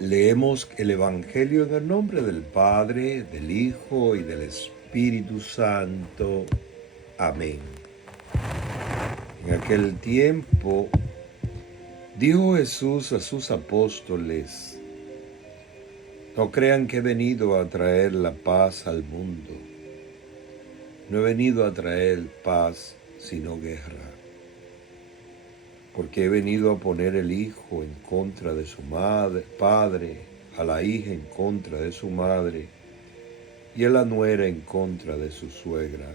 Leemos el Evangelio en el nombre del Padre, del Hijo y del Espíritu Santo. Amén. En aquel tiempo dijo Jesús a sus apóstoles: no crean que he venido a traer la paz al mundo. No he venido a traer paz, sino guerra. Porque he venido a poner el hijo en contra de su padre, a la hija en contra de su madre, y a la nuera en contra de su suegra.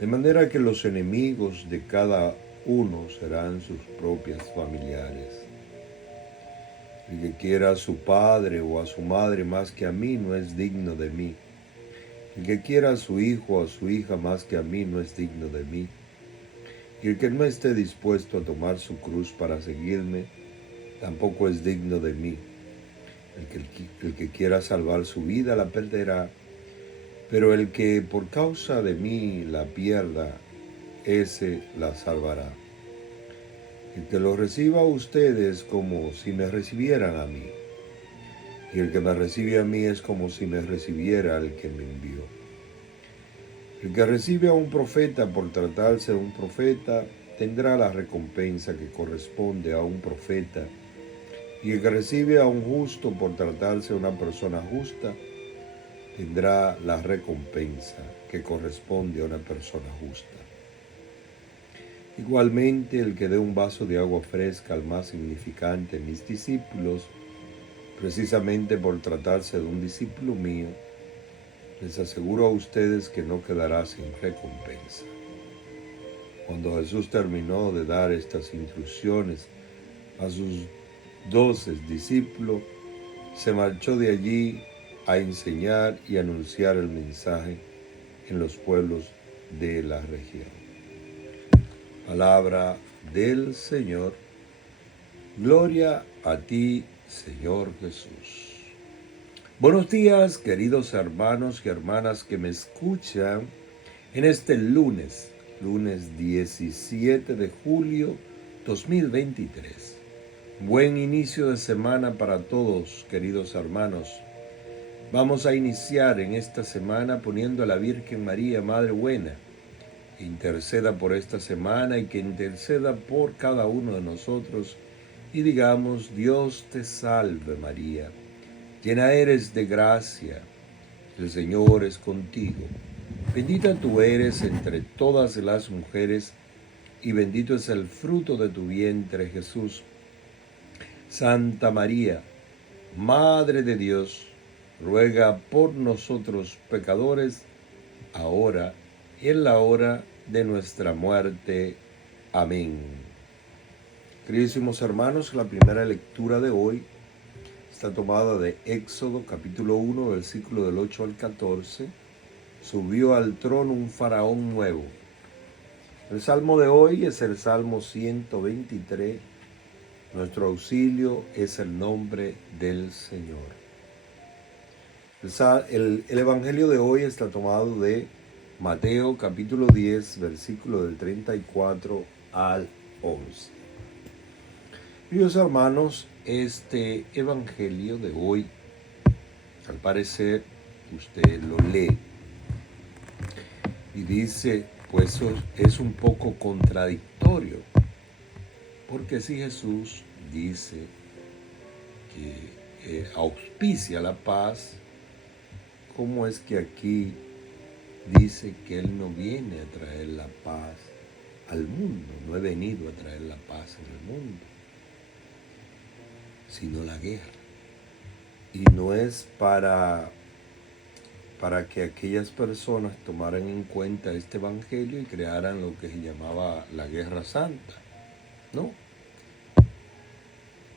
De manera que los enemigos de cada uno serán sus propios familiares. El que quiera a su padre o a su madre más que a mí no es digno de mí. El que quiera a su hijo o a su hija más que a mí no es digno de mí. Y el que no esté dispuesto a tomar su cruz para seguirme, tampoco es digno de mí. El que quiera salvar su vida la perderá, pero el que por causa de mí la pierda, ese la salvará. El que lo reciba a ustedes como si me recibieran a mí, y el que me recibe a mí es como si me recibiera al que me envió. El que recibe a un profeta por tratarse de un profeta, tendrá la recompensa que corresponde a un profeta, y el que recibe a un justo por tratarse de una persona justa, tendrá la recompensa que corresponde a una persona justa. Igualmente, el que dé un vaso de agua fresca al más insignificante de mis discípulos, precisamente por tratarse de un discípulo mío, les aseguro a ustedes que no quedará sin recompensa. Cuando Jesús terminó de dar estas instrucciones a sus 12 discípulos, se marchó de allí a enseñar y anunciar el mensaje en los pueblos de la región. Palabra del Señor. Gloria a ti, Señor Jesús. Buenos días, queridos hermanos y hermanas que me escuchan en este lunes 17 de julio 2023. Buen inicio de semana para todos, queridos hermanos. Vamos a iniciar en esta semana poniendo a la Virgen María, Madre Buena, que interceda por esta semana y que interceda por cada uno de nosotros y digamos: Dios te salve María, llena eres de gracia, el Señor es contigo. Bendita tú eres entre todas las mujeres, y bendito es el fruto de tu vientre, Jesús. Santa María, Madre de Dios, ruega por nosotros pecadores, ahora y en la hora de nuestra muerte. Amén. Queridísimos hermanos, la primera lectura de hoy está tomada de Éxodo capítulo 1, versículo del 8 al 14. Subió al trono un faraón nuevo. El salmo de hoy es el Salmo 123. Nuestro auxilio es el nombre del Señor. El Evangelio de hoy está tomado de Mateo capítulo 10, versículo del 34 al 11. Queridos hermanos, este Evangelio de hoy, al parecer, usted lo lee y dice, pues es un poco contradictorio, porque si Jesús dice que auspicia la paz, ¿cómo es que aquí dice que Él no viene a traer la paz al mundo? No he venido a traer la paz en el mundo, sino la guerra. Y no es para que aquellas personas tomaran en cuenta este evangelio y crearan lo que se llamaba la Guerra Santa, ¿no?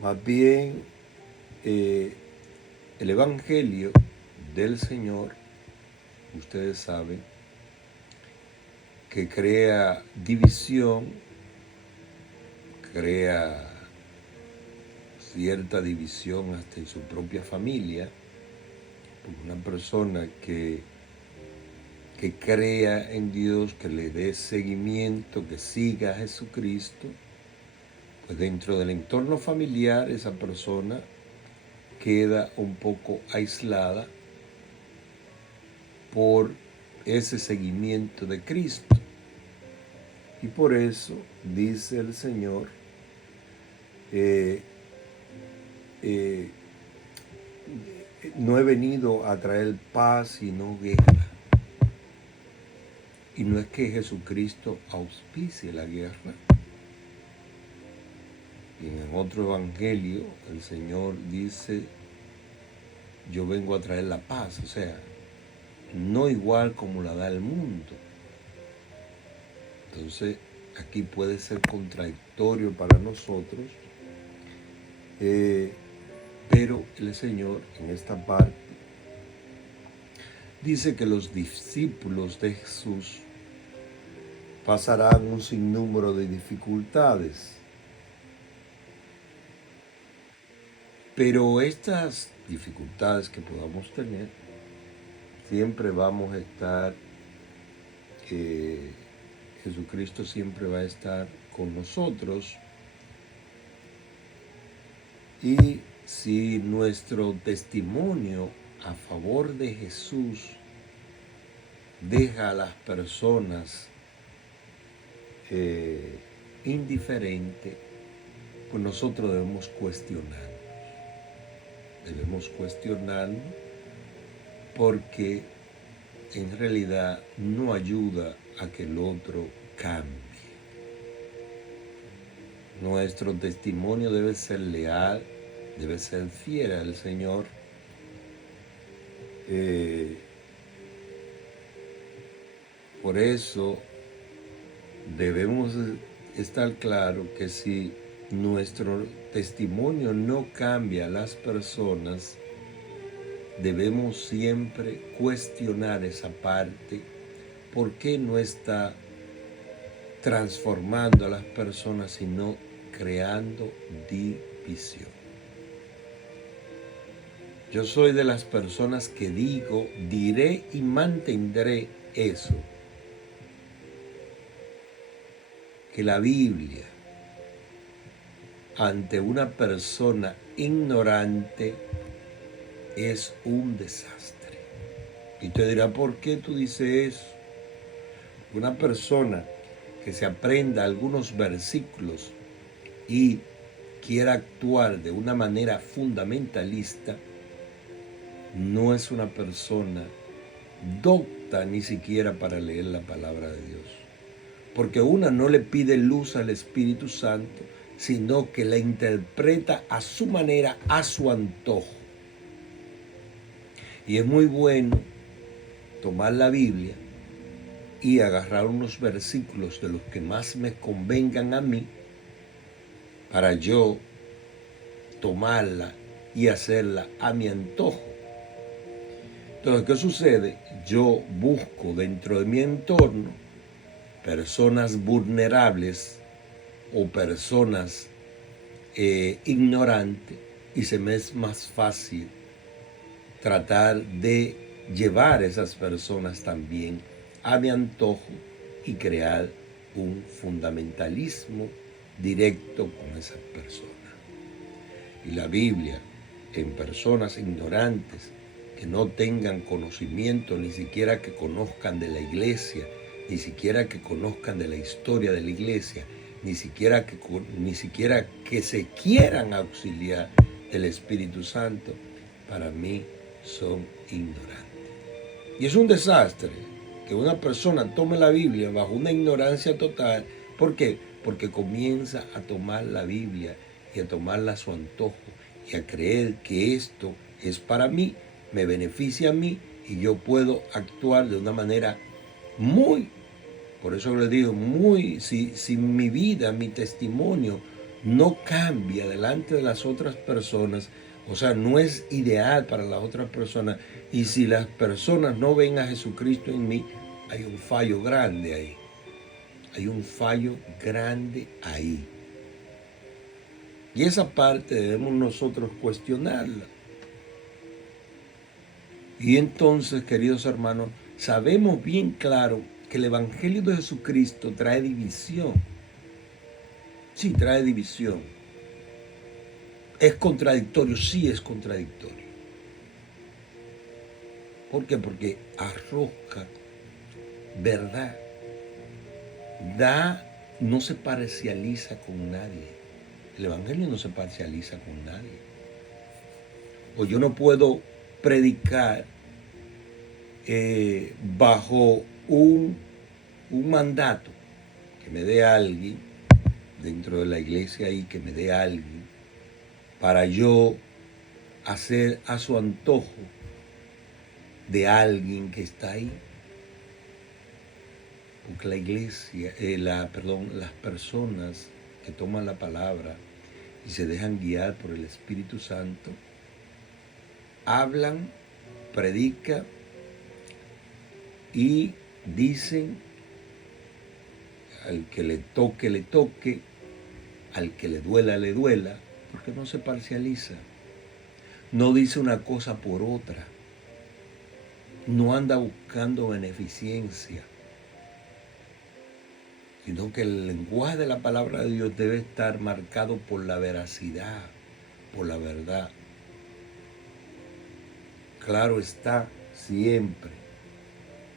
Más bien, el evangelio del Señor, ustedes saben, que crea división, crea cierta división hasta en su propia familia, porque una persona que crea en Dios, que le dé seguimiento, que siga a Jesucristo, pues dentro del entorno familiar esa persona queda un poco aislada por ese seguimiento de Cristo. Y por eso dice el Señor, no he venido a traer paz sino guerra. Y no es que Jesucristo auspicie la guerra. Y en otro evangelio el Señor dice, yo vengo a traer la paz, o sea, no igual como la da el mundo. Entonces, aquí puede ser contradictorio para nosotros, pero el Señor en esta parte dice que los discípulos de Jesús pasarán un sinnúmero de dificultades. Pero estas dificultades que podamos tener, siempre vamos a estar, Jesucristo siempre va a estar con nosotros. Y si nuestro testimonio a favor de Jesús deja a las personas indiferentes, pues nosotros debemos cuestionarnos. Debemos cuestionarnos porque en realidad no ayuda a que el otro cambie. Nuestro testimonio debe ser leal, debe ser fiel al Señor. Por eso debemos estar claros que si nuestro testimonio no cambia a las personas, debemos siempre cuestionar esa parte. ¿Por qué no está transformando a las personas, sino creando división? Yo soy de las personas que digo, diré y mantendré eso. Que la Biblia, ante una persona ignorante, es un desastre. Y te dirá, ¿por qué tú dices eso? Una persona que se aprenda algunos versículos y quiera actuar de una manera fundamentalista, no es una persona docta ni siquiera para leer la palabra de Dios. Porque una no le pide luz al Espíritu Santo, sino que la interpreta a su manera, a su antojo. Y es muy bueno tomar la Biblia y agarrar unos versículos de los que más me convengan a mí para yo tomarla y hacerla a mi antojo. Entonces, ¿qué sucede? Yo busco dentro de mi entorno personas vulnerables o personas ignorantes y se me es más fácil tratar de llevar a esas personas también a mi antojo y crear un fundamentalismo directo con esas personas. Y la Biblia, en personas ignorantes que no tengan conocimiento, ni siquiera que conozcan de la iglesia, ni siquiera que conozcan de la historia de la iglesia, ni siquiera que se quieran auxiliar del Espíritu Santo, para mí son ignorantes. Y es un desastre que una persona tome la Biblia bajo una ignorancia total. ¿Por qué? Porque comienza a tomar la Biblia y a tomarla a su antojo y a creer que esto es para mí, me beneficia a mí y yo puedo actuar de una manera por eso les digo, si mi vida, mi testimonio no cambia delante de las otras personas, o sea, no es ideal para las otras personas, y si las personas no ven a Jesucristo en mí, hay un fallo grande ahí. Hay un fallo grande ahí. Y esa parte debemos nosotros cuestionarla. Y entonces, queridos hermanos, sabemos bien claro que el Evangelio de Jesucristo trae división. Sí, trae división. ¿Es contradictorio? Sí es contradictorio. ¿Por qué? Porque arroja verdad. No se parcializa con nadie. El Evangelio no se parcializa con nadie. O yo no puedo predicar bajo un mandato que me dé alguien dentro de la iglesia y que me dé alguien para yo hacer a su antojo de alguien que está ahí. Porque la iglesia, las personas que toman la palabra y se dejan guiar por el Espíritu Santo, hablan, predican y dicen, al que le toque, al que le duela, porque no se parcializa. No dice una cosa por otra. No anda buscando beneficencia, sino que el lenguaje de la palabra de Dios debe estar marcado por la veracidad, por la verdad. Claro está, siempre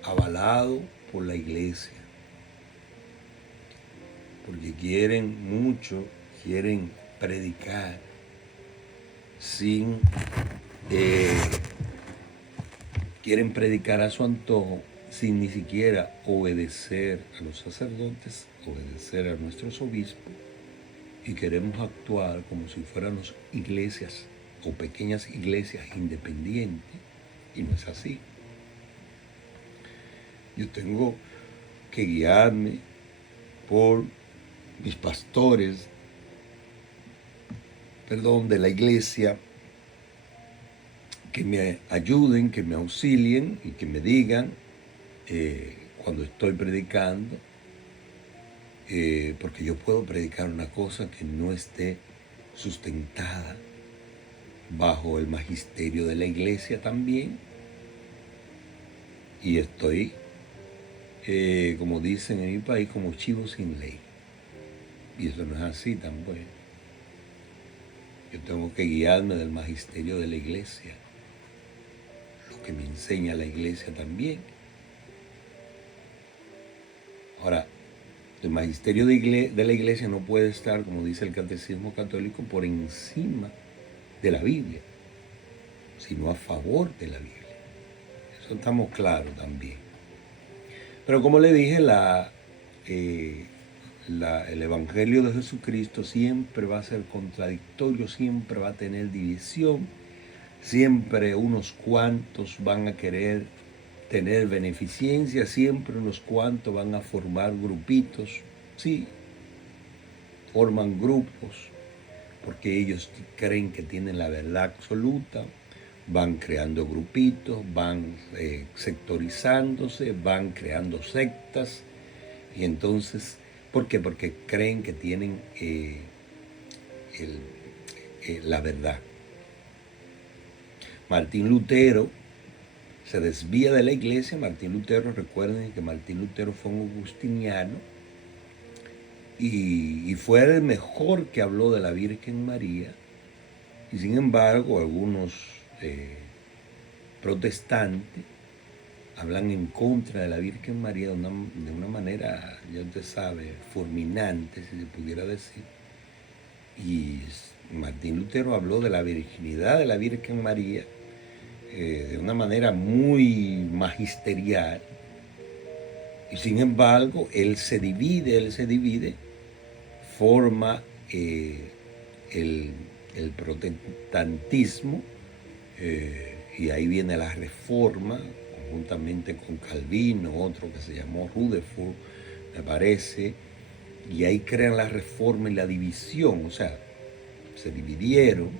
avalado por la iglesia, porque quieren predicar quieren predicar a su antojo sin ni siquiera obedecer a los sacerdotes, obedecer a nuestros obispos, y queremos actuar como si fuéramos iglesias o pequeñas iglesias independientes, y no es así. Yo tengo que guiarme por mis pastores, de la iglesia, que me ayuden, que me auxilien y que me digan cuando estoy predicando, porque yo puedo predicar una cosa que no esté sustentada bajo el magisterio de la iglesia también, y estoy, como dicen en mi país, como chivo sin ley, y eso no es así tampoco. Yo tengo que guiarme del magisterio de la iglesia, lo que me enseña la iglesia también. Ahora, el magisterio de la iglesia no puede estar, como dice el catecismo católico, por encima de la Biblia, sino a favor de la Biblia. Eso estamos claros también. Pero como le dije, el Evangelio de Jesucristo siempre va a ser contradictorio, siempre va a tener división, siempre unos cuantos van a querer tener beneficencia, siempre unos cuantos van a formar grupitos, sí, forman grupos, porque ellos creen que tienen la verdad absoluta, van creando grupitos, van sectorizándose, van creando sectas, y entonces, ¿por qué? Porque creen que tienen la verdad. Martín Lutero se desvía de la iglesia. Martín Lutero, recuerden que Martín Lutero fue un agustiniano y fue el mejor que habló de la Virgen María, y sin embargo algunos protestantes hablan en contra de la Virgen María de una manera, ya usted sabe, fulminante, si se pudiera decir. Y Martín Lutero habló de la virginidad de la Virgen María de una manera muy magisterial. Y sin embargo, él se divide, forma el protestantismo, y ahí viene la Reforma, conjuntamente con Calvino, otro que se llamó Rutherford, me parece, y ahí crean la Reforma y la división, o sea, se dividieron.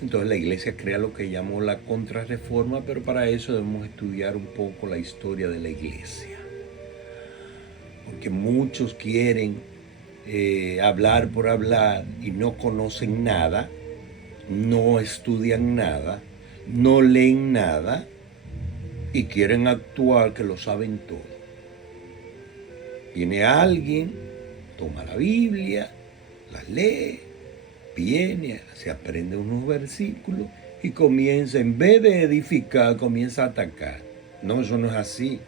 Entonces la iglesia crea lo que llamó la Contrarreforma, pero para eso debemos estudiar un poco la historia de la iglesia, porque muchos quieren hablar por hablar y no conocen nada, no estudian nada, no leen nada y quieren actuar que lo saben todo. Viene alguien, toma la Biblia, la lee viene, se aprende unos versículos y comienza, en vez de edificar, comienza a atacar. No, eso no es así.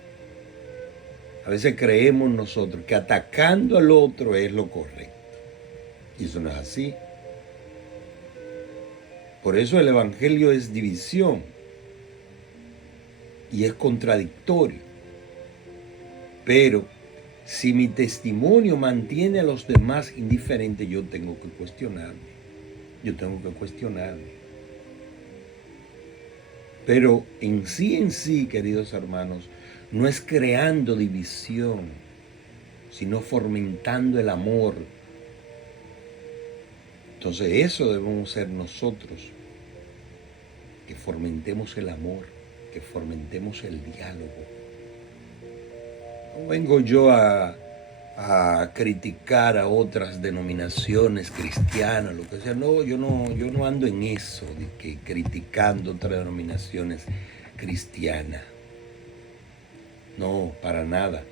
A veces creemos nosotros que atacando al otro es lo correcto. Y eso no es así. Por eso el Evangelio es división y es contradictorio. Pero si mi testimonio mantiene a los demás indiferentes, yo tengo que cuestionarme. Yo tengo que cuestionarme. Pero en sí, queridos hermanos, no es creando división, sino fomentando el amor. Entonces eso debemos ser nosotros, que fomentemos el amor, que fomentemos el diálogo. No vengo yo a criticar a otras denominaciones cristianas, lo que sea. No, yo no ando en eso, de que criticando otras denominaciones cristianas. No, para nada.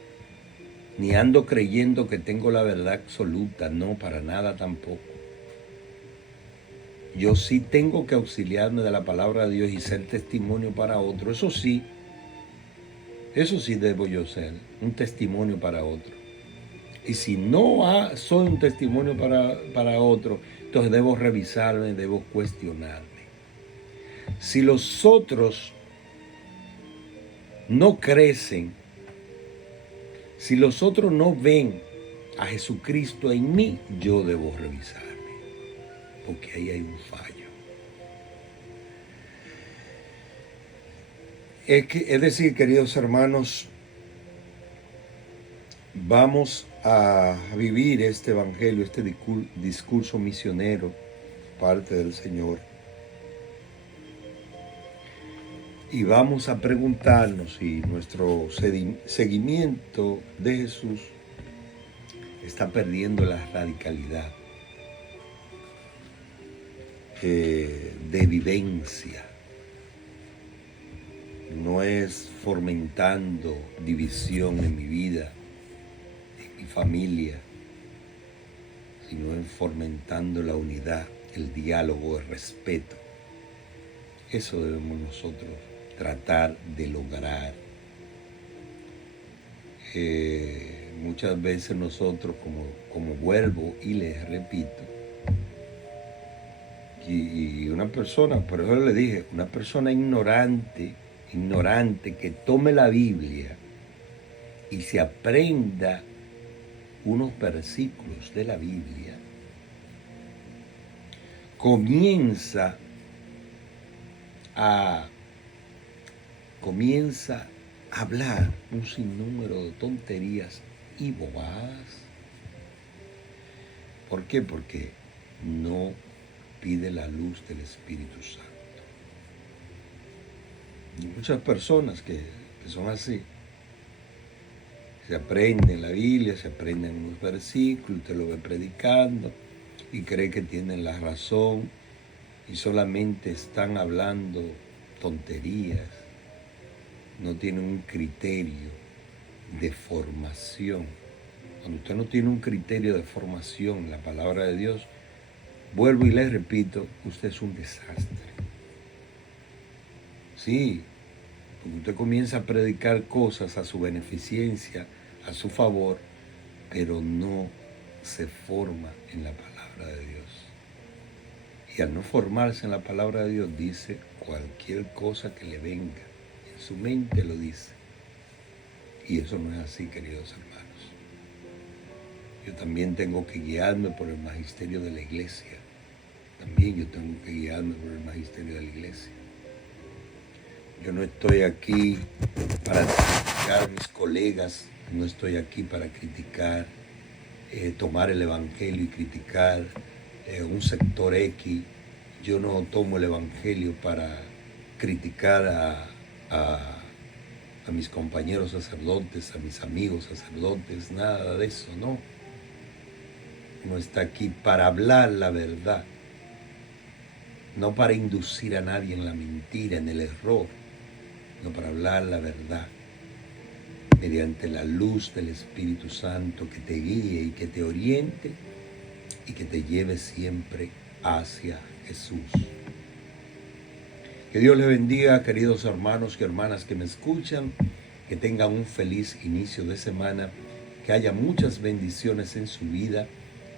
Ni ando creyendo que tengo la verdad absoluta, no, para nada tampoco. Yo sí tengo que auxiliarme de la palabra de Dios y ser testimonio para otro. Eso sí debo yo ser, un testimonio para otro. Y si no soy un testimonio para otro, entonces debo revisarme, debo cuestionarme. Si los otros no crecen, si los otros no ven a Jesucristo en mí, yo debo revisarme, porque ahí hay un fallo. Es decir, queridos hermanos, vamos a vivir este evangelio, este discurso misionero, parte del Señor. Y vamos a preguntarnos si nuestro seguimiento de Jesús está perdiendo la radicalidad de vivencia. No es fomentando división en mi vida, en mi familia, sino en fomentando la unidad, el diálogo, el respeto. Eso debemos nosotros tratar de lograr. Muchas veces nosotros, como vuelvo y les repito, y una persona, por eso le dije, una persona ignorante que tome la Biblia y se aprenda unos versículos de la Biblia, comienza a hablar un sinnúmero de tonterías y bobadas. ¿Por qué? Porque no pide la luz del Espíritu Santo. Y muchas personas que son así, se aprenden la Biblia, se aprenden unos versículos, usted lo ve predicando y cree que tienen la razón y solamente están hablando tonterías. No tienen un criterio de formación. Cuando usted no tiene un criterio de formación en la palabra de Dios, vuelvo y les repito, usted es un desastre. Sí, porque usted comienza a predicar cosas a su beneficencia, a su favor, pero no se forma en la palabra de Dios. Y al no formarse en la palabra de Dios, dice cualquier cosa que le venga. En su mente lo dice. Y eso no es así, queridos hermanos. Yo también tengo que guiarme por el magisterio de la iglesia. También yo tengo que guiarme por el magisterio de la iglesia. Yo no estoy aquí para criticar a mis colegas, no estoy aquí para criticar, tomar el evangelio y criticar un sector X. Yo no tomo el evangelio para criticar a mis compañeros sacerdotes, a mis amigos sacerdotes, nada de eso, no. Uno está aquí para hablar la verdad, no para inducir a nadie en la mentira, en el error, no, para hablar la verdad mediante la luz del Espíritu Santo que te guíe y que te oriente y que te lleve siempre hacia Jesús. Que Dios les bendiga, queridos hermanos y hermanas que me escuchan, que tengan un feliz inicio de semana, que haya muchas bendiciones en su vida,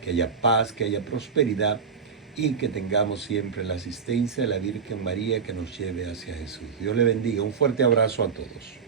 que haya paz, que haya prosperidad y que tengamos siempre la asistencia de la Virgen María que nos lleve hacia Jesús. Dios les bendiga. Un fuerte abrazo a todos.